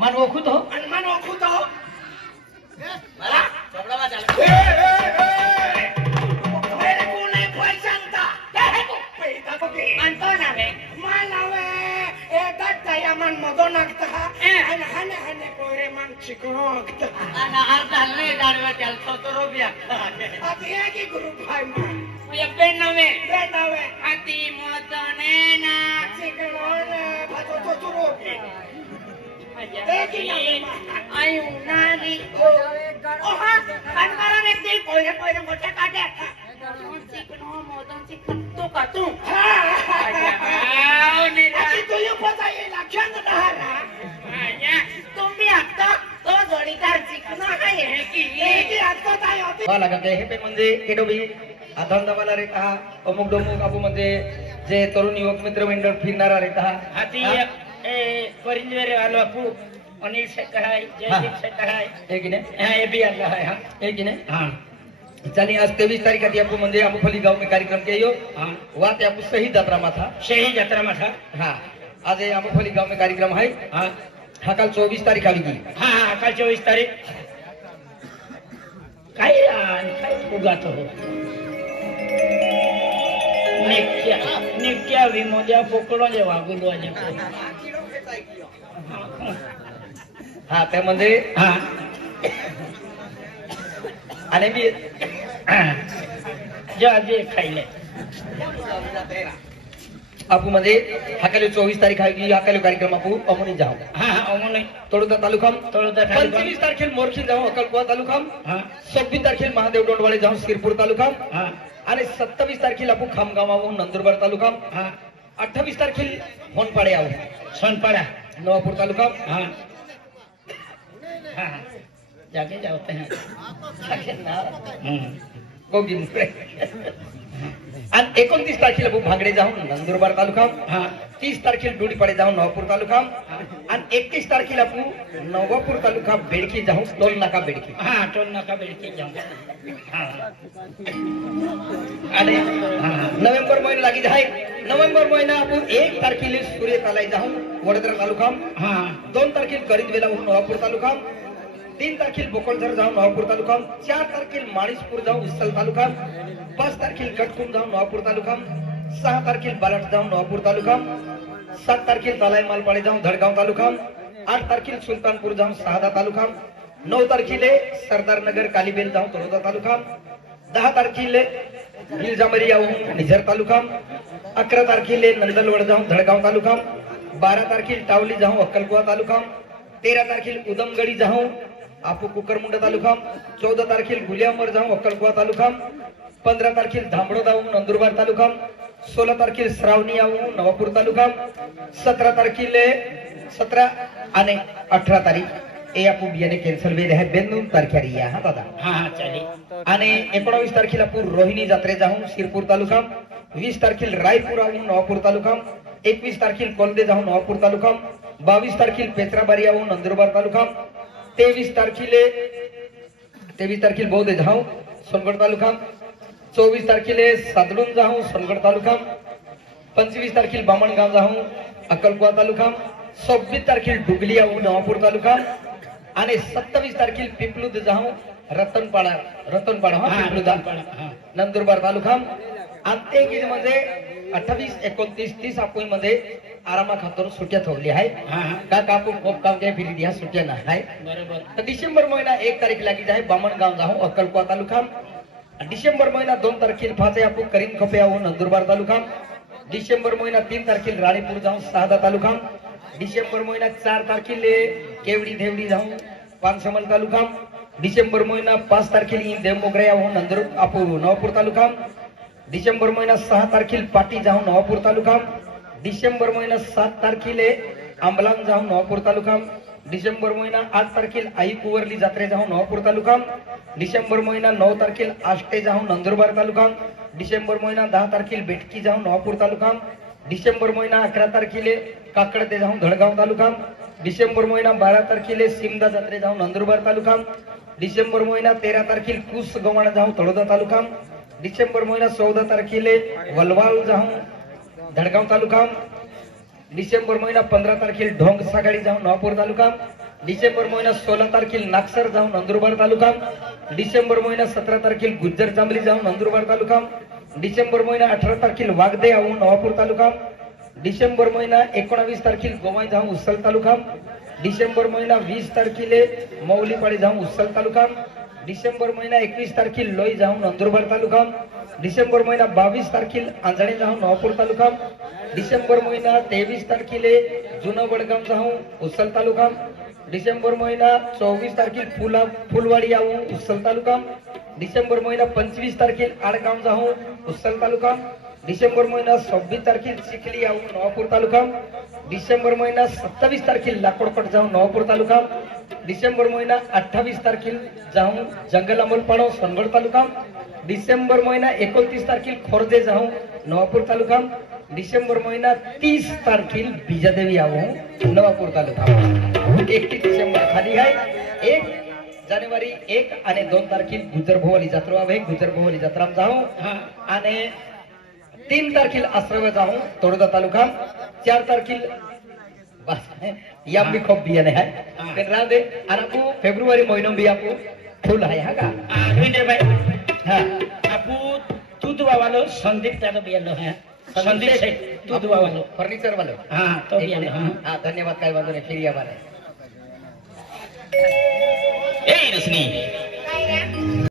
मन ओखुत हो आणि मन ओखूत हो मला चपडावा चाल मेरे को नहीं पहचानता क्या है तू पैदा को के अंतो नावे मालावे ए दत्तया मन मदो नागता आणि हने हने कोरे मन चिकनो नागता ana ardalle darwa chal sotoro biya आता ये की ग्रुप है मन ये बेनवे बेटावे अति मोदने ना चिकनो ने भातो तो तुरो के आयु नाली ओहा अनकारा व्यक्ती कोयरे कोयरे मोठे काटे चिकनो मोदन चिकतो का तू अशी तुझी पता ये लक्षण नहारा तुम भी आता तो जोडीदार चिकनो आहे की की आता काय होते मला का हे पे म्हणजे केडोबी आधांदावाला रे का अमुक डोमुक आपू म्हणजे जे तरुण युवक मित्र मंडळ फिरणारा रे का हाती ए परिंदरे वालो आपू अनिल शेख है जयदीप शेख है हे की नाही हां ये भी अल्लाह है हां हे की नाही हां चलिए आज 23 तारीख आती आपको म्हणजे अमुफली गांव में कार्यक्रम किया हां वहाँ ते आपको सही यात्रा में था शहीद यात्रा में था हाँ आज ये अमुफली गांव में कार्यक्रम है हां हाँ कल 24 तारीख आवी की हां कल 24 तारीख काय उगात हो नित्या विमोद्या पोकळो जे वागुलो जे हाँ ते म्हणजे हां आणि मी जे जे खाइले आपू म्हणजे हाकाले 24 तारीख आहे की हाकाले कार्यक्रम आपू अमुनी जाऊ हां अमोने तोडदा तालुकाम तोडदा तालुकाम 25 तारखेला मोरखी जाऊ अक्कलकुवा तालुकाम हां 26 तारखेला महादेव डोंडवाळे जाऊ शिरपूर तालुकाम हां आणि 27 तारखेला आपण खामगावाहून नंदुरबार तालुका हां 28 तारखेला होनपाडे आहो सोनपाड़ा नवापूर तालुका हाँ हाँ जाके जाते हैं गोगी आणि 29 तारखेला आपण भांगडे जाऊन नंदुरबार तालुका हाँ 30 तारखेला डोडीपाडे जाऊन नवापूर तालुका आणि 31 तारखेला आपण नवापूर तालुका बेडकी जाऊन टोल नाका बेडकी हाँ टोल नाका बेड़के जाऊँ हाँ आणि नोव्हेंबर महिना लागी जाय नोव्हेंबर महिना आपण 1 तारखेला सूर्य तालाई जाऊन वडोदरा तालुका हाँ 2 तारखेला करीदवेलाहून नवापूर तालुका 3 तारखेला बोकळझर जाऊन नवापूर तालुका 4 तारखेला माणिसपूर जाऊन उस्सल तालुका 5 तारखेला कटकुम जाऊन नवापूर तालुका 6 तारखेला बालाट जाऊन नवापूर तालुका 7 तारखेला तालाई मालपाडे जाऊन धडगाव तालुका 8 तारखेला सुलतानपूर जाऊन शहादा तालुका 9 तारखेला सरदार नगर कालीबेल जाऊन तळोदा तालुका 10 तारखेला हिलजामरी जाऊन निझर तालुका 11 तारखेला नंदलवड जाऊन धडगाव तालुका 12 तारखेला टावली जाऊन अक्कलकुवा तालुका 13 तारखेला उदमगडी जाऊन आपू कुकरमुंडा तालुका 14 तारखेला गुलियामर जाऊन अक्कलकुवा तालुका 15 तारखेला धांबडो जाऊन नंदुरबार तालुका 16 तारखेला श्रावणी जाऊन नवापूर तालुका 17 तारखेला 17 आणि 18 तारीख ए आपू बियाणे कॅन्सल वेद आहे 92 तारखेला या हा दादा हाँ हाँ चलिए आणि 19 तारखेला आपण रोहिणी जत्रे जाऊन शिरपूर तालुका 20 तारखेला रायपूर जाऊन नवापूर तालुका 21 तारखेला कोलदे जाऊन नवापूर तालुका 22 तारखेला पेचराबारी जाऊन नंदुरबार तालुका 23 तारखेला बौद्ध जाऊन सोनगड तालुका 24 तारखेला सादडून जाऊन सोनगड तालुका 25 तारखेला बामणगाव जाऊन अक्कलकुवा तालुका 26 तारखेला डुगली जाऊन नवापूर तालुका आणि 27 तारखेला पिंपलुद जाऊन रतनपाडा हा पिंपलुद हाँ नंदुरबार तालुका आणि ते मध्ये 28 29 30 आपण मध्ये आरामा खातर सुट्या ठेवली आहे हाँ का कापू खूप काम काय फिरी ह्या सुट्या ना आहे बरोबर तर डिसेंबर महिना 1 तारीख लागी जाय बामणगाव जाऊ अक्कलकुवा तालुका डिसेंबर महिना 2 तारखेला फाचे आपण करीम खपे जाऊ नंदुरबार तालुका डिसेंबर महिना 3 तारखेला राणीपूर जाऊ शहादा तालुका डिसेंबर महिना 4 तारखेला केवडी देवडी जाऊ पानसमल तालुका डिसेंबर महिना 5 तारखेला देवमोगरे जाऊ नवापूर तालुका डिसेंबर महिना 6 तारखेला पाटी जाऊ नवापूर तालुका डिसेंबर महिना 7 तारखेला आंबलांग जाऊ नवापूर तालुका डिसेंबर महिना 8 तारखेला आई कुवरली जत्रे जाऊ नवापूर तालुका डिसेंबर महिना 9 तारखेला आष्टे जाऊ नंदुरबार तालुका डिसेंबर महिना 10 तारखेला बेटकी जाऊ नवापूर तालुका डिसेंबर महिना 11 तारखेला काकडते जाऊ धडगाव तालुका डिसेंबर महिना 12 तारखेला सिमदा जत्रे जाऊ नंदुरबार तालुका डिसेंबर महिना 13 तारखेला कुस गव्हाण जाऊ तळोदा तालुका डिसेंबर महिना 14 तारखेला वलवाल जाऊ धडगाव तालुका डिसेंबर महिना 15 तारखेला ढोंग सागाडी जाऊ नवापूर तालुका डिसेंबर महिना 16 तारखेला नागसर जाऊन नंदुरबार तालुका, डिसेंबर महिना 17 तारखेला गुज्जर जांभली जाऊन नंदुरबार तालुका, डिसेंबर महिना 18 तारखेला वागदे जाऊन नवापूर तालुका, डिसेंबर महिना 19 तारखेला गोवाई जाऊन उसल तालुका, डिसेंबर महिना 20 तारखेला मौलीपाडी जाऊन उसल तालुका, डिसेंबर महिना 21 तारखेला लोई जाऊन नंदुरबार तालुका, डिसेंबर महिना 22 तारखेला आंजणे जाऊन नवापूर तालुका, डिसेंबर महिना 23 तारखेला जुना वडगाव जाऊन उसल तालुका, डिसेंबर महिना 24 तारखेला फुलवाडी जाऊन उसल तालुका, डिसेंबर महिना 25 तारखेला आडगाव जाऊन उसल तालुका, डिसेंबर महिना 26 तारखेला चिखली जाऊन नवापूर तालुका, डिसेंबर महिना 27 तारखेला लाकोडपट जाऊन नवापूर तालुका, डिसेंबर महिना 28 तारखेला जाऊन जंगल अमोलपाडो सोनगड तालुका, डिसेंबर महिना 29 तारखेला खोर्जे जाऊन नवापूर तालुका, डिसेंबर महिना 30 तारखेला बीजादेवी जाऊन नवापूर तालुका. 31 डिसेंबर खाली आहे. 1 जानेवारी 1 आणि 2 तारखेला गुजरभोवाली जत्रा आहे. गुजरभोवाली जत्रा जाऊ आणि 3 तारखेला आश्रव जाऊन तोडगा तालुका, 4 तारखेला बस या भी खूप बियाणे आहे पण राहू दे. आणि आपू फेब्रुवारी महिनो बी आपू फुल आहे हा का विनय भाई हा आपू दूध वालो संदीप त्याला बियाणं है संदीप सेठ दूध वालो फर्निचर वालो हाँ तो बियाणं हाँ धन्यवाद काय वाजून फिर या बारे ए रश्मी काय रे